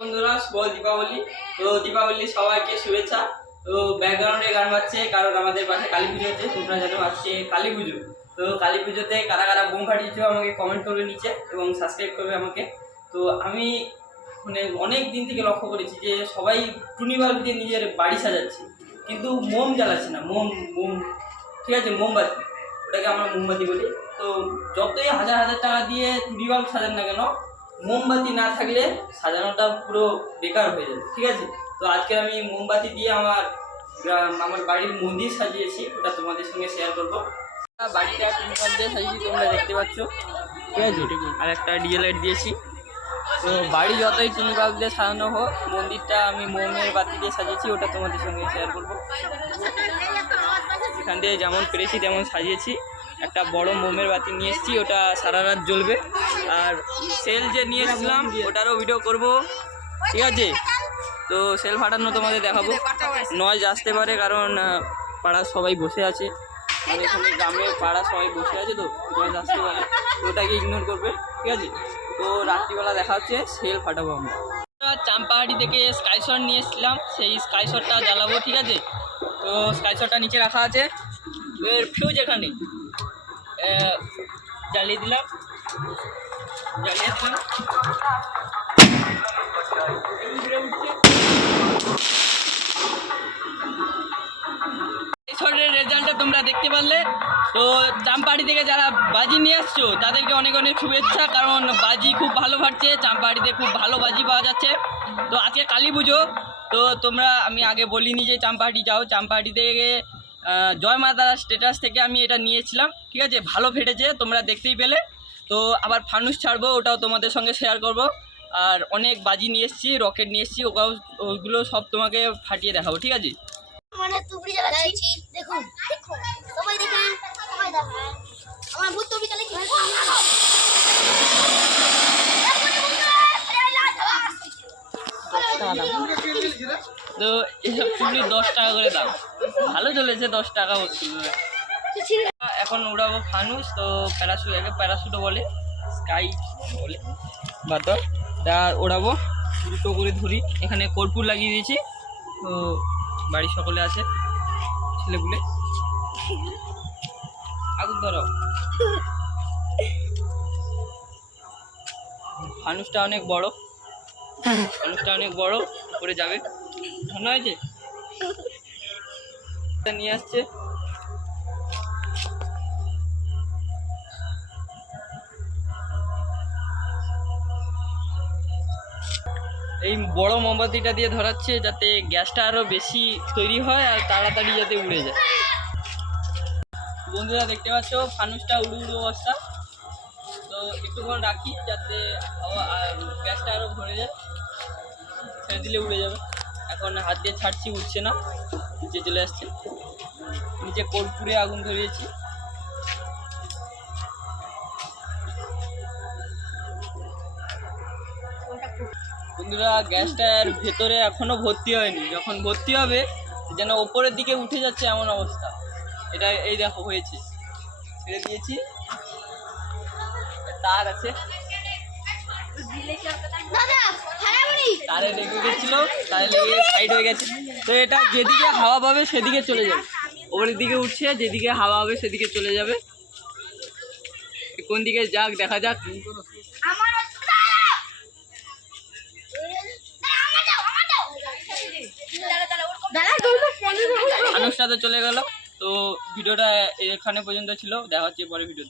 বন্ধুরা শুভ দীপাবলি। তো দীপাবলি সবাইকে শুভেচ্ছা। তো ব্যাকগ্রাউন্ডে গান বাজছে কারণ আমাদের পাশে কালী পুজো হচ্ছে, তোমরা জানো আজকে কালী পুজো। তো কালী পুজোতে কারা কারা বোম ফাটিয়েছো আমাকে কমেন্ট করবে নিচে এবং সাবস্ক্রাইব করবে আমাকে। তো আমি মানে অনেক দিন থেকে লক্ষ্য করেছি যে সবাই টুনি বাল্ব দিয়ে নিজের বাড়ি সাজাচ্ছে, কিন্তু মোম জ্বালাচ্ছে না। মোম মোম ঠিক আছে, মোমবাতি, ওটাকে আমরা মোমবাতি বলি। তো যতই হাজার হাজার টাকা দিয়ে টুনি বাল্ব সাজান না কেন, মোমবাতি না থাকলে সাজানোটা পুরো বেকার হয়ে যাবে, ঠিক আছে। তো আজকে আমি মোমবাতি দিয়ে আমার বাড়ির মন্দির সাজিয়েছি, ওটা তোমাদের সঙ্গে শেয়ার করবো। বাড়িটা টুনি বাল্ব দিয়ে সাজিয়েছি, তোমরা দেখতে পাচ্ছ, ঠিক আছে। আর একটা ডিজে লাইট দিয়েছি। তো বাড়ি যতই টুনি বাল্ব দিয়ে সাজানো হোক, মন্দিরটা আমি মোমের বাতি দিয়ে সাজিয়েছি, ওটা তোমাদের সঙ্গে শেয়ার করবো। এখান দিয়ে যেমন পেরেছি তেমন সাজিয়েছি। একটা বড় মোমের বাতি নিয়ে এসেছি, ওটা সারা রাত জ্বলবে। আর সেল যে নিয়ে এসেছিলাম ওটারও ভিডিও করব, ঠিক আছে। তো সেল ফাটানো তোমাদের দেখাবো। নয়েজ আসতে পারে কারণ পাড়ার সবাই বসে আছে, মানে এখানে গ্রামে পাড়া সবাই বসে আছে, তো নয়েজ আসতে পারে, তো ওটাকে ইগনোর করবে, ঠিক আছে। তো রাত্রিবেলা দেখা হচ্ছে, সেল ফাটাবো আমরা। চাম্পাহাটি থেকে স্কাই শট নিয়ে এসেছিলাম, সেই স্কাই শটটা জ্বালাবো, ঠিক আছে। তো স্কাই শটটা নিচে রাখা আছে, এর ফিউজ এখানে জ্বালিয়ে দিলাম। শটের রেজাল্টটা তোমরা দেখতে পারলে। তো চাম্পাহাটি থেকে যারা বাজি নিয়ে আসছো তাদেরকে অনেক অনেক শুভেচ্ছা, কারণ বাজি খুব ভালো ফাটছে, চাম্পাহাটিতে খুব ভালো বাজি পাওয়া যাচ্ছে। তো আজকে কালী পুজো, তো তোমরা, আমি আগে বলিনি যে চাম্পাহাটি যাও, চাম্পাহাটি থেকে জয় মা তারা স্ট্যাটাস থেকে আমি এটা নিয়েছিলাম, ঠিক আছে। ভালো ফেটেছে, তোমরা দেখতেই পেলে। তো আবার ফানুস ছাড়বো, ওটাও তোমাদের সঙ্গে শেয়ার করব। আর অনেক বাজি নিয়ে এসেছি, রকেট নিয়ে এসেছি, ওগুলো সব তোমাকে ফাটিয়ে দেখাবো, ঠিক আছে। মানে তুবড়ি জ্বালাচ্ছি, দেখুন সবাই দেখেন, সবাই দেখেন আমার ভূত তুবড়ি জ্বালাই কি হয়। তো এইসব তুবড়ি 10 টাকা করে দাম, ভালো চলেছে, 10 টাকা হচ্ছে। এখন উড়াবো ফানুস। তো প্যারাশুটও বলে, স্কাই বলে, বাতর, তা ওড়াবো। দুটো করে ধরি, এখানে কর্পূর লাগিয়ে দিয়েছি। তো বাড়ির সকলে আছে, ছেলেপুলে, আগুন ধরো। ফানুসটা অনেক বড়, ফানুসটা অনেক বড় করে যাবে, ভালো হয়েছে। নিয়ে আসছে, এই বড় মোমবাতিটা দিয়ে ধরাচ্ছে যাতে গ্যাসটা আরও বেশি তৈরি হয় আর তাড়াতাড়ি যাতে উড়ে যায়। বন্ধুরা দেখতে পাচ্ছ ফানুসটা উড়ু উড়ু অবস্থা। তো একটুক্ষণ রাখি যাতে গ্যাসটা আরও ভরে যায়, ছেড়ে দিলে উড়ে যাবে। এখন হাত দিয়ে ছাড়ছি, উঠছে না, নিচে চলে আসছে। নিচে কর্পূরে আগুন ধরিয়েছি। বন্ধুরা গ্যাসটার ভেতরে এখনো ভর্তি হয়নি, যখন ভর্তি হবে যেন ওপরের দিকে উঠে যাচ্ছে এমন অবস্থা। এটা এই দেখো হয়েছে, ছেড়ে দিয়েছি। তার আছে, তারে লেগে গেছিল, তারে লেগে সাইড হয়ে গেছে। তো এটা যেদিকে হাওয়া পাবে সেদিকে চলে যাবে, ওপরের দিকে উঠছে, যেদিকে হাওয়া হবে সেদিকে চলে যাবে। কোন দিকে যাক দেখা যাক। মানুষটা তো চলে গেল। তো ভিডিওটা এখানে পর্যন্ত ছিল, দেখা হচ্ছে পরে ভিডিও।